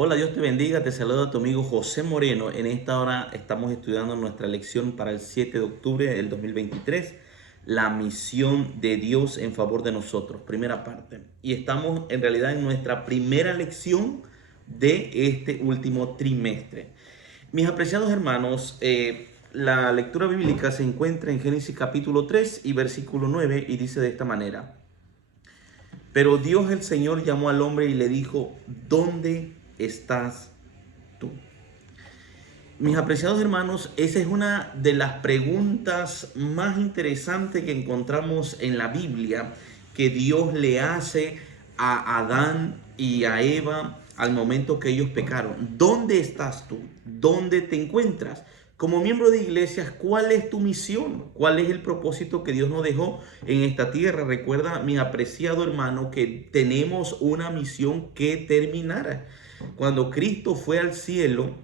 Hola, Dios te bendiga, te saluda tu amigo José Moreno. En esta hora estamos estudiando nuestra lección para el 7 de octubre del 2023, la misión de Dios en favor de nosotros, primera parte. Y estamos en realidad en nuestra primera lección de este último trimestre. Mis apreciados hermanos, la lectura bíblica se encuentra en Génesis capítulo 3 y versículo 9 y dice de esta manera. Pero Dios el Señor llamó al hombre y le dijo, ¿dónde estás tú? Mis apreciados hermanos, esa es una de las preguntas más interesantes que encontramos en la Biblia que Dios le hace a Adán y a Eva al momento que ellos pecaron. ¿Dónde estás tú? ¿Dónde te encuentras? Como miembro de iglesias, ¿cuál es tu misión? ¿Cuál es el propósito que Dios nos dejó en esta tierra? Recuerda, mi apreciado hermano, que tenemos una misión que terminar. Cuando Cristo fue al cielo,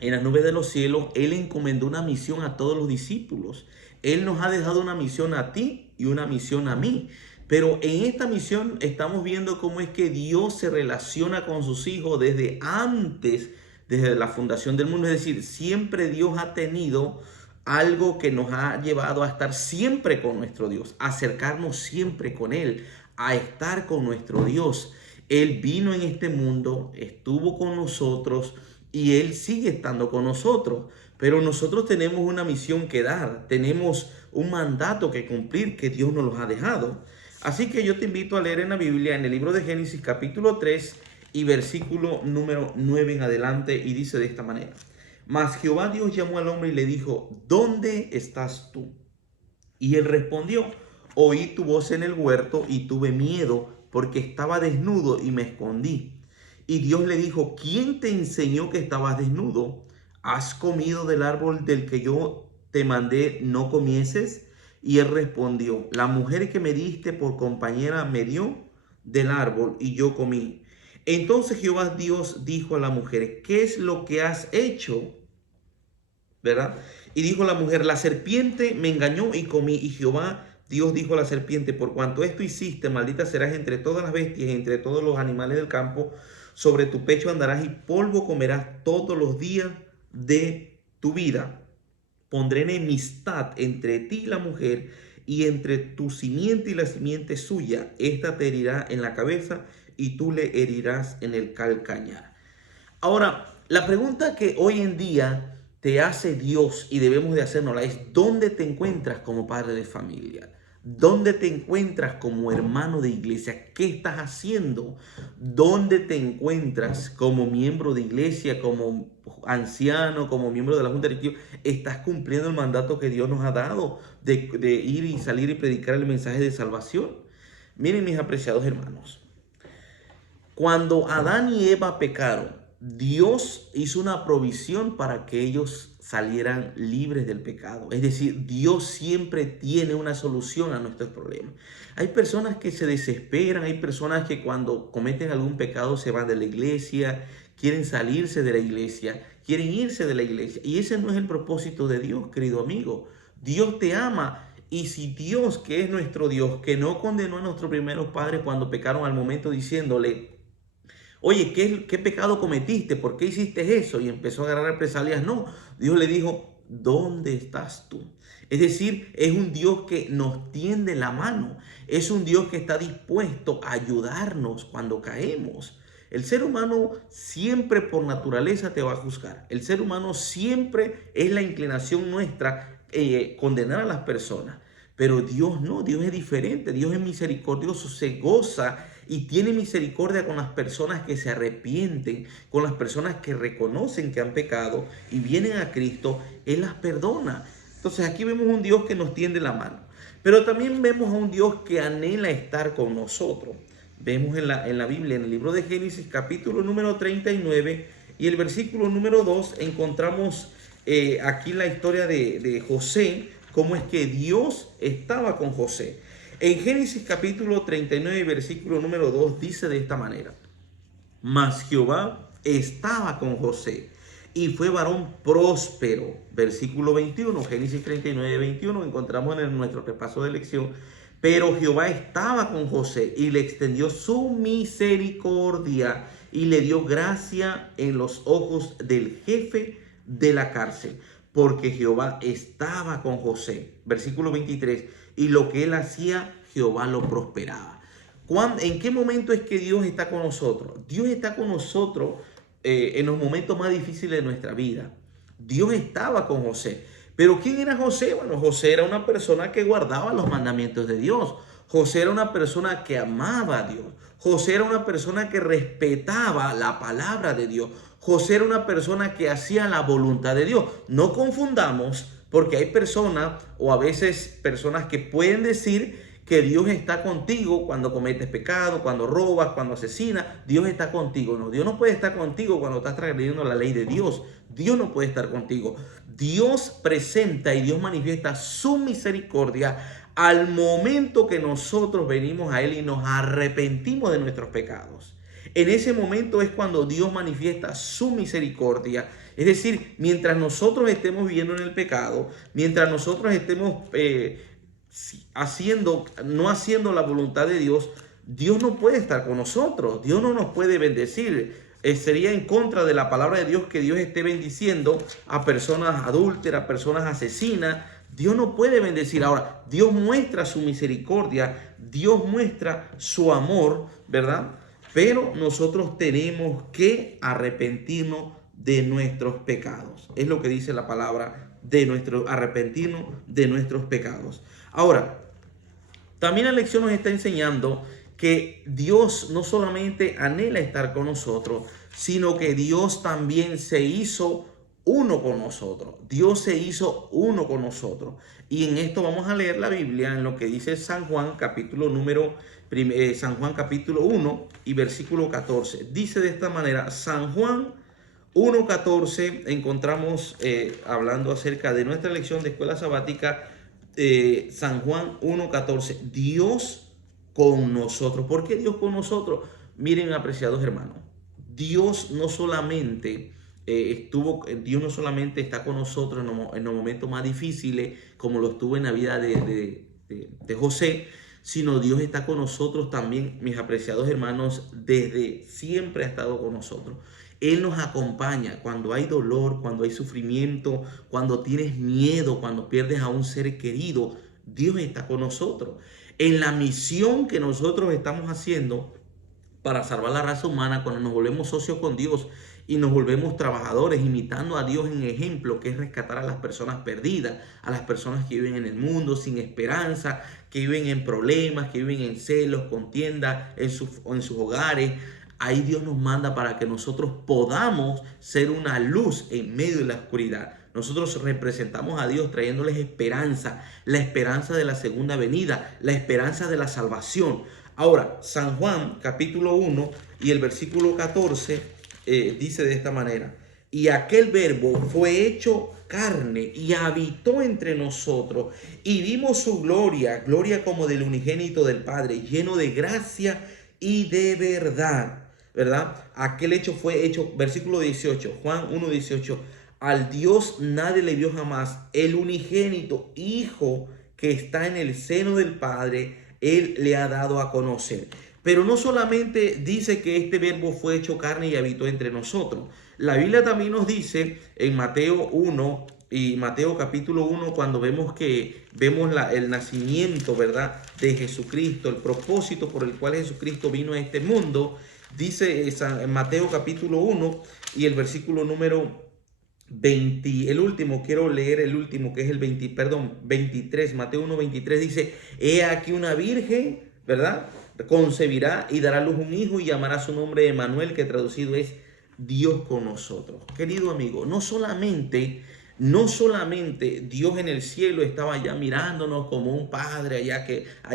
en las nubes de los cielos, Él encomendó una misión a todos los discípulos. Él nos ha dejado una misión a ti y una misión a mí. Pero en esta misión estamos viendo cómo es que Dios se relaciona con sus hijos desde antes, desde la fundación del mundo. Es decir, siempre Dios ha tenido algo que nos ha llevado a estar siempre con nuestro Dios, a acercarnos siempre con Él, a estar con nuestro Dios. Él vino en este mundo, estuvo con nosotros y Él sigue estando con nosotros. Pero nosotros tenemos una misión que dar, tenemos un mandato que cumplir que Dios nos los ha dejado. Así que yo te invito a leer en la Biblia, en el libro de Génesis capítulo 3 y versículo número 9 en adelante, y dice de esta manera. Mas Jehová Dios llamó al hombre y le dijo, ¿dónde estás tú? Y él respondió, oí tu voz en el huerto y tuve miedo porque estaba desnudo y me escondí. Y Dios le dijo, ¿quién te enseñó que estabas desnudo? ¿Has comido del árbol del que yo te mandé no comieses? Y él respondió, la mujer que me diste por compañera me dio del árbol y yo comí. Entonces Jehová Dios dijo a la mujer, ¿qué es lo que has hecho? ¿Verdad? Y dijo la mujer, la serpiente me engañó y comí. Y Jehová Dios dijo a la serpiente, por cuanto esto hiciste, maldita serás entre todas las bestias y entre todos los animales del campo. Sobre tu pecho andarás y polvo comerás todos los días de tu vida. Pondré enemistad entre ti y la mujer, y entre tu simiente y la simiente suya. Esta te herirá en la cabeza y tú le herirás en el calcañar. Ahora, la pregunta que hoy en día te hace Dios y debemos de hacérnosla es, ¿dónde te encuentras como padre de familia? ¿Dónde te encuentras como hermano de iglesia? ¿Qué estás haciendo? ¿Dónde te encuentras como miembro de iglesia, como anciano, como miembro de la Junta Directiva? ¿Estás cumpliendo el mandato que Dios nos ha dado de ir y salir y predicar el mensaje de salvación? Miren, mis apreciados hermanos, cuando Adán y Eva pecaron, Dios hizo una provisión para que ellos salieran libres del pecado. Es decir, Dios siempre tiene una solución a nuestros problemas. Hay personas que se desesperan, hay personas que cuando cometen algún pecado se van de la iglesia, quieren salirse de la iglesia, quieren irse de la iglesia. Y ese no es el propósito de Dios, querido amigo. Dios te ama. Y si Dios, que es nuestro Dios, que no condenó a nuestros primeros padres cuando pecaron al momento diciéndole, oye, ¿qué pecado cometiste? ¿Por qué hiciste eso? Y empezó a agarrar represalias. No, Dios le dijo, ¿dónde estás tú? Es decir, es un Dios que nos tiende la mano. Es un Dios que está dispuesto a ayudarnos cuando caemos. El ser humano siempre por naturaleza te va a juzgar. El ser humano siempre es la inclinación nuestra condenar a las personas. Pero Dios no, Dios es diferente, Dios es misericordioso, se goza y tiene misericordia con las personas que se arrepienten, con las personas que reconocen que han pecado y vienen a Cristo, Él las perdona. Entonces aquí vemos un Dios que nos tiende la mano, pero también vemos a un Dios que anhela estar con nosotros. Vemos en la Biblia, en el libro de Génesis, capítulo número 39 y el versículo número 2, encontramos aquí la historia de José, cómo es que Dios estaba con José. En Génesis capítulo 39, versículo número 2, dice de esta manera, mas Jehová estaba con José y fue varón próspero. Versículo 21, Génesis 39, 21, encontramos en nuestro repaso de lección, Pero Jehová estaba con José y le extendió su misericordia y le dio gracia en los ojos del jefe de la cárcel, porque Jehová estaba con José. Versículo 23, y lo que él hacía, Jehová lo prosperaba. ¿En qué momento es que Dios está con nosotros? Dios está con nosotros en los momentos más difíciles de nuestra vida. Dios estaba con José. Pero ¿quién era José? Bueno, José era una persona que guardaba los mandamientos de Dios. José era una persona que amaba a Dios. José era una persona que respetaba la palabra de Dios. José era una persona que hacía la voluntad de Dios. No confundamos, porque hay personas o a veces personas que pueden decir que Dios está contigo cuando cometes pecado, cuando robas, cuando asesinas. Dios está contigo. No, Dios no puede estar contigo cuando estás transgrediendo la ley de Dios. Dios no puede estar contigo. Dios presenta y Dios manifiesta su misericordia al momento que nosotros venimos a Él y nos arrepentimos de nuestros pecados. En ese momento es cuando Dios manifiesta su misericordia. Es decir, mientras nosotros estemos viviendo en el pecado, mientras nosotros estemos no haciendo la voluntad de Dios, Dios no puede estar con nosotros. Dios no nos puede bendecir. Sería en contra de la palabra de Dios que Dios esté bendiciendo a personas adúlteras, personas asesinas. Dios no puede bendecir. Ahora, Dios muestra su misericordia, Dios muestra su amor, ¿verdad? Pero nosotros tenemos que arrepentirnos de nuestros pecados. Es lo que dice la palabra, arrepentirnos de nuestros pecados. Ahora, también la lección nos está enseñando que Dios no solamente anhela estar con nosotros, sino que Dios también se hizo uno con nosotros. Dios se hizo uno con nosotros. Y en esto vamos a leer la Biblia en lo que dice San Juan, San Juan capítulo 1 y versículo 14. Dice de esta manera, San Juan 1:14, encontramos hablando acerca de nuestra lección de escuela sabática, San Juan 1:14, Dios con nosotros. ¿Por qué Dios con nosotros? Miren, apreciados hermanos, Dios no solamente Dios no solamente está con nosotros en los momentos más difíciles, como lo estuvo en la vida de José, sino Dios está con nosotros también, mis apreciados hermanos, desde siempre ha estado con nosotros. Él nos acompaña cuando hay dolor, cuando hay sufrimiento, cuando tienes miedo, cuando pierdes a un ser querido. Dios está con nosotros. En la misión que nosotros estamos haciendo para salvar la raza humana, cuando nos volvemos socios con Dios y nos volvemos trabajadores, imitando a Dios en ejemplo, que es rescatar a las personas perdidas, a las personas que viven en el mundo sin esperanza, que viven en problemas, que viven en celos, contiendas en sus hogares. Ahí Dios nos manda para que nosotros podamos ser una luz en medio de la oscuridad. Nosotros representamos a Dios trayéndoles esperanza, la esperanza de la segunda venida, la esperanza de la salvación. Ahora, San Juan capítulo 1 y el versículo 14 dice de esta manera, y aquel verbo fue hecho carne y habitó entre nosotros y vimos su gloria, gloria como del unigénito del Padre, lleno de gracia y de verdad. ¿Verdad? Aquel hecho fue hecho, versículo 18, Juan 1:18, al Dios nadie le vio jamás, el unigénito Hijo que está en el seno del Padre, Él le ha dado a conocer. Pero no solamente dice que este verbo fue hecho carne y habitó entre nosotros. La Biblia también nos dice en Mateo 1 y Mateo capítulo 1, cuando vemos el nacimiento, ¿verdad?, de Jesucristo, el propósito por el cual Jesucristo vino a este mundo. Dice en Mateo capítulo 1 y el versículo número 20, el último, quiero leer el último que es el 23, Mateo 1:23 dice, he aquí una virgen, ¿verdad?, concebirá y dará a luz un hijo y llamará su nombre Emmanuel, que traducido es Dios con nosotros. Querido amigo, no solamente Dios en el cielo estaba ya mirándonos como un padre allá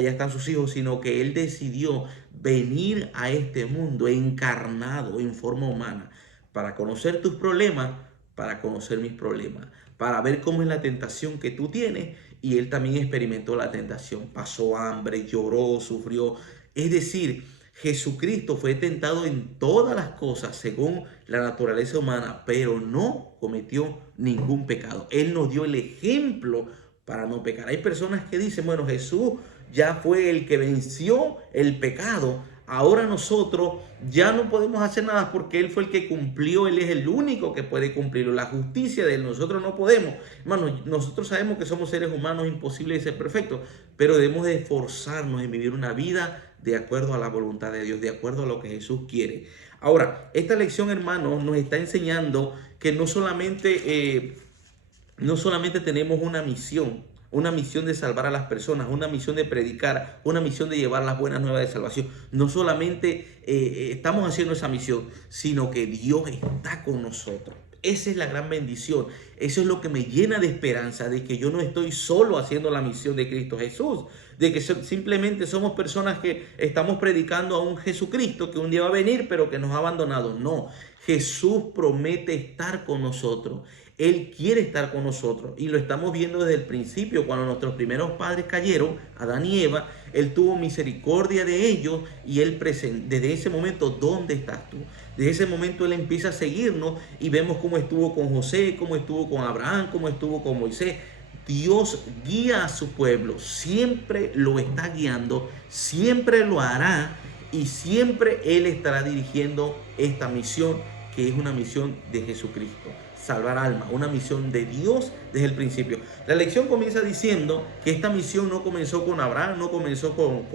están sus hijos, sino que Él decidió venir a este mundo encarnado en forma humana para conocer tus problemas, para conocer mis problemas, para ver cómo es la tentación que tú tienes. Y Él también experimentó la tentación, pasó hambre, lloró, sufrió. Es decir, Jesucristo fue tentado en todas las cosas según la naturaleza humana, pero no cometió ningún pecado. Él nos dio el ejemplo para no pecar. Hay personas que dicen, bueno, Jesús ya fue el que venció el pecado. Ahora nosotros ya no podemos hacer nada porque Él fue el que cumplió, Él es el único que puede cumplirlo. La justicia de Él, nosotros no podemos. Hermanos, nosotros sabemos que somos seres humanos, imposibles de ser perfectos, pero debemos de esforzarnos en vivir una vida de acuerdo a la voluntad de Dios, de acuerdo a lo que Jesús quiere. Ahora, esta lección, hermanos, nos está enseñando que no solamente tenemos una misión de salvar a las personas, una misión de predicar, una misión de llevar las buenas nuevas de salvación. No solamente estamos haciendo esa misión, sino que Dios está con nosotros. Esa es la gran bendición. Eso es lo que me llena de esperanza, de que yo no estoy solo haciendo la misión de Cristo Jesús, de que simplemente somos personas que estamos predicando a un Jesucristo que un día va a venir, pero que nos ha abandonado. No, Jesús promete estar con nosotros. Él quiere estar con nosotros y lo estamos viendo desde el principio. Cuando nuestros primeros padres cayeron, Adán y Eva, Él tuvo misericordia de ellos y Él desde ese momento, ¿dónde estás tú? Desde ese momento Él empieza a seguirnos y vemos cómo estuvo con José, cómo estuvo con Abraham, cómo estuvo con Moisés. Dios guía a su pueblo, siempre lo está guiando, siempre lo hará y siempre Él estará dirigiendo esta misión, que es una misión de Jesucristo. Salvar almas, una misión de Dios desde el principio. La lección comienza diciendo que esta misión no comenzó con Abraham, no comenzó con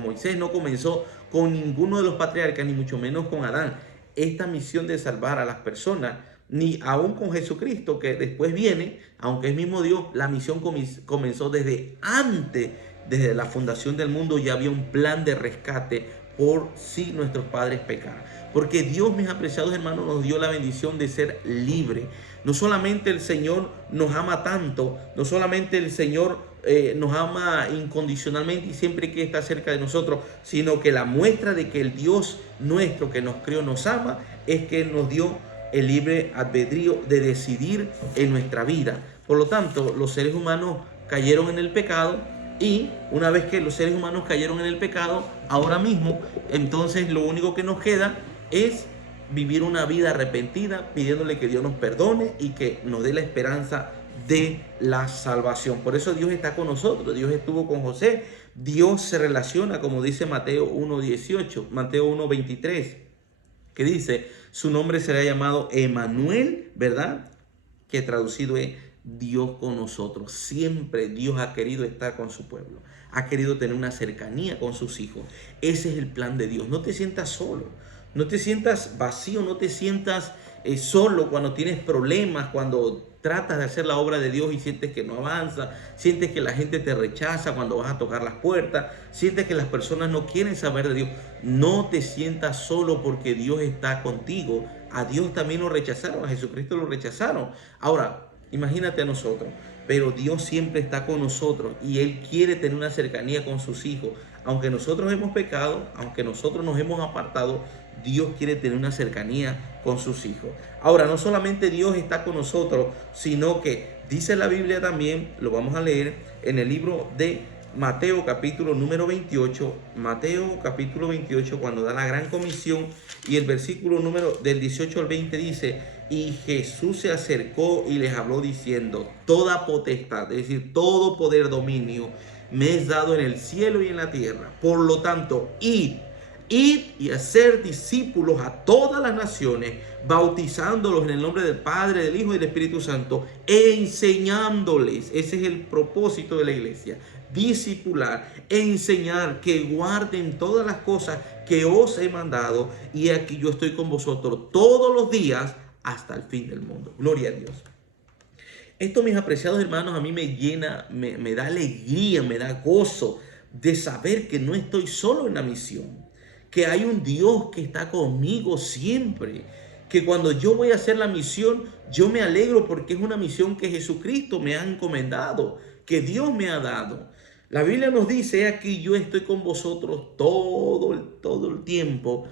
Moisés, no comenzó con ninguno de los patriarcas, ni mucho menos con Adán. Esta misión de salvar a las personas, ni aún con Jesucristo, que después viene, aunque es mismo Dios, la misión comenzó desde antes, desde la fundación del mundo ya había un plan de rescate por si nuestros padres pecaran. Porque Dios, mis apreciados hermanos, nos dio la bendición de ser libre. No solamente el Señor nos ama tanto, no solamente el Señor nos ama incondicionalmente y siempre quiere estar cerca de nosotros, sino que la muestra de que el Dios nuestro que nos creó nos ama es que nos dio el libre albedrío de decidir en nuestra vida. Por lo tanto, los seres humanos cayeron en el pecado. Y una vez que los seres humanos cayeron en el pecado, ahora mismo, entonces lo único que nos queda es vivir una vida arrepentida, pidiéndole que Dios nos perdone y que nos dé la esperanza de la salvación. Por eso Dios está con nosotros, Dios estuvo con José, Dios se relaciona, como dice Mateo 1:18, Mateo 1:23, que dice, su nombre será llamado Emanuel, ¿verdad? Que traducido es Dios con nosotros. Siempre Dios ha querido estar con su pueblo. Ha querido tener una cercanía con sus hijos. Ese es el plan de Dios. No te sientas solo. No te sientas vacío. No te sientas solo cuando tienes problemas, cuando tratas de hacer la obra de Dios y sientes que no avanza, sientes que la gente te rechaza cuando vas a tocar las puertas, sientes que las personas no quieren saber de Dios. No te sientas solo porque Dios está contigo. A Dios también lo rechazaron, a Jesucristo lo rechazaron. Ahora, imagínate a nosotros, pero Dios siempre está con nosotros y Él quiere tener una cercanía con sus hijos. Aunque nosotros hemos pecado, aunque nosotros nos hemos apartado, Dios quiere tener una cercanía con sus hijos. Ahora, no solamente Dios está con nosotros, sino que dice la Biblia también, lo vamos a leer en el libro de Mateo capítulo número 28, Mateo capítulo 28, cuando da la gran comisión, y el versículo número del 18 al 20 dice, y Jesús se acercó y les habló diciendo, toda potestad, es decir, todo poder, dominio, me es dado en el cielo y en la tierra. Por lo tanto, id y hacer discípulos a todas las naciones, bautizándolos en el nombre del Padre, del Hijo y del Espíritu Santo, e enseñándoles, ese es el propósito de la iglesia, discipular, enseñar que guarden todas las cosas que os he mandado, y aquí yo estoy con vosotros todos los días hasta el fin del mundo. Gloria a Dios. Esto, mis apreciados hermanos, a mí me llena, me da alegría, me da gozo de saber que no estoy solo en la misión, que hay un Dios que está conmigo siempre, que cuando yo voy a hacer la misión, yo me alegro porque es una misión que Jesucristo me ha encomendado, que Dios me ha dado. La Biblia nos dice aquí, yo estoy con vosotros todo el tiempo,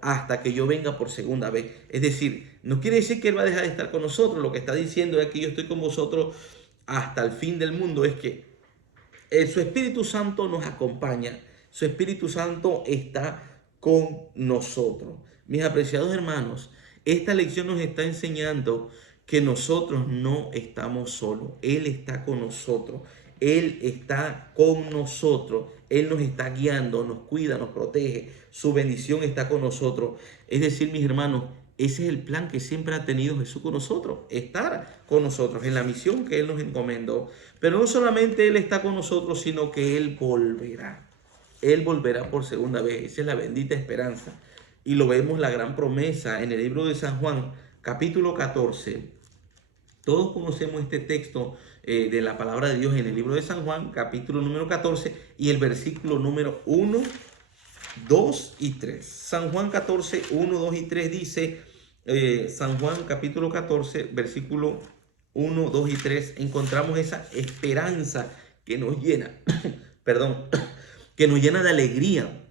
hasta que yo venga por segunda vez. Es decir, no quiere decir que Él va a dejar de estar con nosotros. Lo que está diciendo es que yo estoy con vosotros hasta el fin del mundo. Es que su Espíritu Santo nos acompaña. Su Espíritu Santo está con nosotros. Mis apreciados hermanos, esta lección nos está enseñando que nosotros no estamos solos. Él está con nosotros. Él está con nosotros. Él nos está guiando, nos cuida, nos protege. Su bendición está con nosotros. Es decir, mis hermanos, ese es el plan que siempre ha tenido Jesús con nosotros. Estar con nosotros en la misión que Él nos encomendó. Pero no solamente Él está con nosotros, sino que Él volverá. Él volverá por segunda vez. Esa es la bendita esperanza. Y lo vemos la gran promesa en el libro de San Juan, capítulo 14. Todos conocemos este texto de la palabra de Dios en el libro de San Juan, capítulo número 14 y el versículo número 1, 2 y 3. San Juan 14, 1, 2 y 3 dice, San Juan capítulo 14, versículo 1, 2 y 3, encontramos esa esperanza que nos llena, perdón, que nos llena de alegría,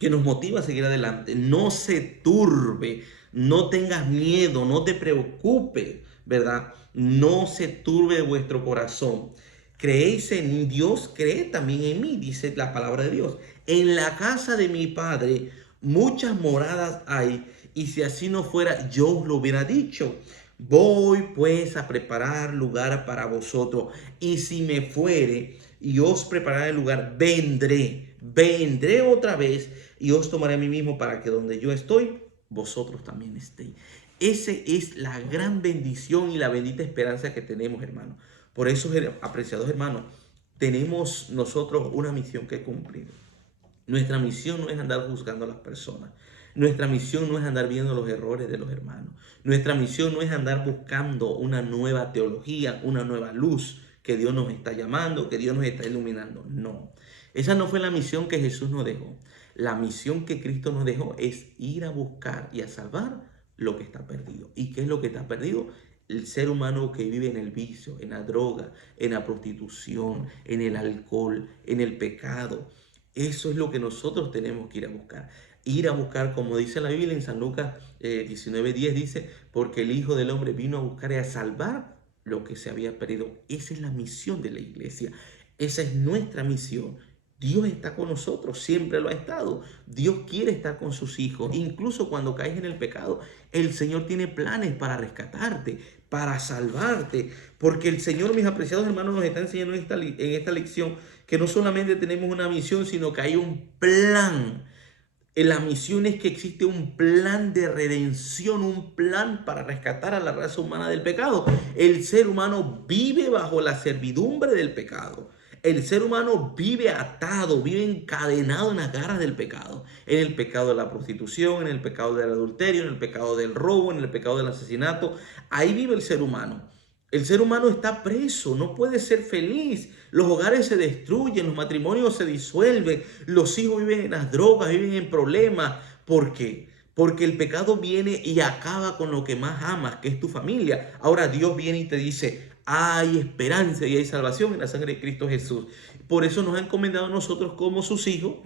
que nos motiva a seguir adelante. No se turbe, no tengas miedo, no te preocupes, ¿verdad? No se turbe vuestro corazón. Creéis en Dios, creed también en mí, dice la palabra de Dios. En la casa de mi Padre muchas moradas hay, y si así no fuera, yo os lo hubiera dicho. Voy pues a preparar lugar para vosotros, y si me fuere y os prepararé el lugar, vendré otra vez y os tomaré a mí mismo, para que donde yo estoy, vosotros también estéis. Esa es la gran bendición y la bendita esperanza que tenemos, hermanos. Por eso, apreciados hermanos, tenemos nosotros una misión que cumplir. Nuestra misión no es andar juzgando a las personas. Nuestra misión no es andar viendo los errores de los hermanos. Nuestra misión no es andar buscando una nueva teología, una nueva luz que Dios nos está llamando, que Dios nos está iluminando. No, esa no fue la misión que Jesús nos dejó. La misión que Cristo nos dejó es ir a buscar y a salvar lo que está perdido. ¿Y qué es lo que está perdido? El ser humano que vive en el vicio, en la droga, en la prostitución, en el alcohol, en el pecado. Eso es lo que nosotros tenemos que ir a buscar. Ir a buscar, como dice la Biblia en San Lucas 19:10, dice, porque el Hijo del Hombre vino a buscar y a salvar lo que se había perdido. Esa es la misión de la iglesia. Esa es nuestra misión. Dios está con nosotros, siempre lo ha estado. Dios quiere estar con sus hijos. Incluso cuando caes en el pecado, el Señor tiene planes para rescatarte, para salvarte. Porque el Señor, mis apreciados hermanos, nos está enseñando en esta lección que no solamente tenemos una misión, sino que hay un plan. La misión es que existe un plan de redención, un plan para rescatar a la raza humana del pecado. El ser humano vive bajo la servidumbre del pecado. El ser humano vive atado, vive encadenado en las garras del pecado. En el pecado de la prostitución, en el pecado del adulterio, en el pecado del robo, en el pecado del asesinato. Ahí vive el ser humano. El ser humano está preso, no puede ser feliz. Los hogares se destruyen, los matrimonios se disuelven, los hijos viven en las drogas, viven en problemas. ¿Por qué? Porque el pecado viene y acaba con lo que más amas, que es tu familia. Ahora Dios viene y te dice, hay esperanza y hay salvación en la sangre de Cristo Jesús. Por eso nos ha encomendado a nosotros como sus hijos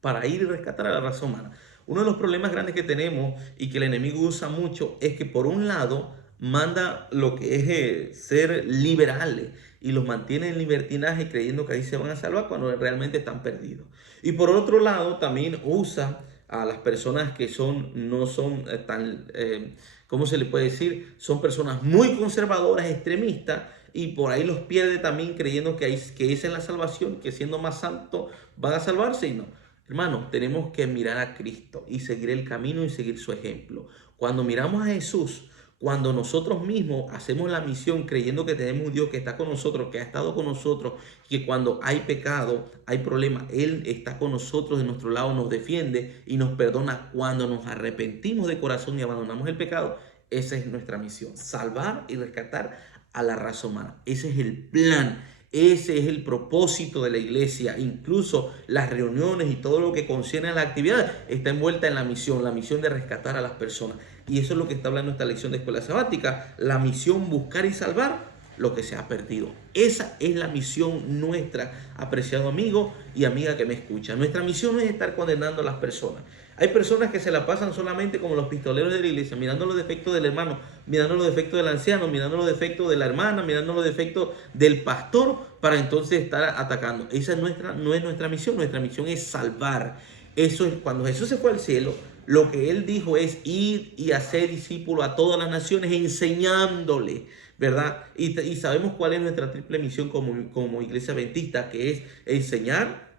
para ir y rescatar a la raza humana. Uno de los problemas grandes que tenemos y que el enemigo usa mucho es que por un lado manda lo que es ser liberales y los mantiene en libertinaje creyendo que ahí se van a salvar cuando realmente están perdidos. Y por otro lado también usa a las personas que no son tan, ¿cómo se le puede decir? Son personas muy conservadoras, extremistas, y por ahí los pierde también creyendo que esa es la salvación, que siendo más santos van a salvarse, y no. Hermanos, tenemos que mirar a Cristo y seguir el camino y seguir su ejemplo. Cuando miramos a Jesús, cuando nosotros mismos hacemos la misión creyendo que tenemos un Dios que está con nosotros, que ha estado con nosotros, que cuando hay pecado, hay problema, Él está con nosotros, de nuestro lado, nos defiende y nos perdona cuando nos arrepentimos de corazón y abandonamos el pecado. Esa es nuestra misión, salvar y rescatar a la raza humana. Ese es el plan. Ese es el propósito de la iglesia. Incluso las reuniones y todo lo que concierne a la actividad está envuelta en la misión de rescatar a las personas. Y eso es lo que está hablando esta lección de escuela sabática. La misión, buscar y salvar lo que se ha perdido. Esa es la misión nuestra, apreciado amigo y amiga que me escucha. Nuestra misión no es estar condenando a las personas. Hay personas que se la pasan solamente como los pistoleros de la iglesia, mirando los defectos del hermano, mirando los defectos del anciano, mirando los defectos de la hermana, mirando los defectos del pastor, para entonces estar atacando. Esa no es nuestra misión. Nuestra misión es salvar. Eso es cuando Jesús se fue al cielo. Lo que Él dijo es ir y hacer discípulos a todas las naciones, enseñándole, ¿verdad? Y sabemos cuál es nuestra triple misión como iglesia adventista, que es enseñar,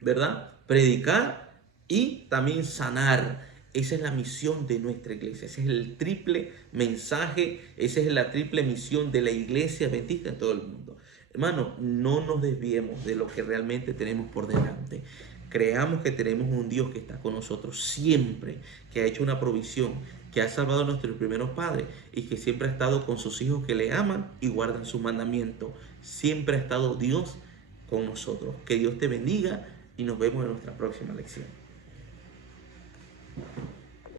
¿verdad? Predicar y también sanar. Esa es la misión de nuestra iglesia. Ese es el triple mensaje. Esa es la triple misión de la iglesia adventista en todo el mundo. Hermano, no nos desviemos de lo que realmente tenemos por delante. Creamos que tenemos un Dios que está con nosotros siempre, que ha hecho una provisión, que ha salvado a nuestros primeros padres y que siempre ha estado con sus hijos que le aman y guardan sus mandamientos. Siempre ha estado Dios con nosotros. Que Dios te bendiga y nos vemos en nuestra próxima lección.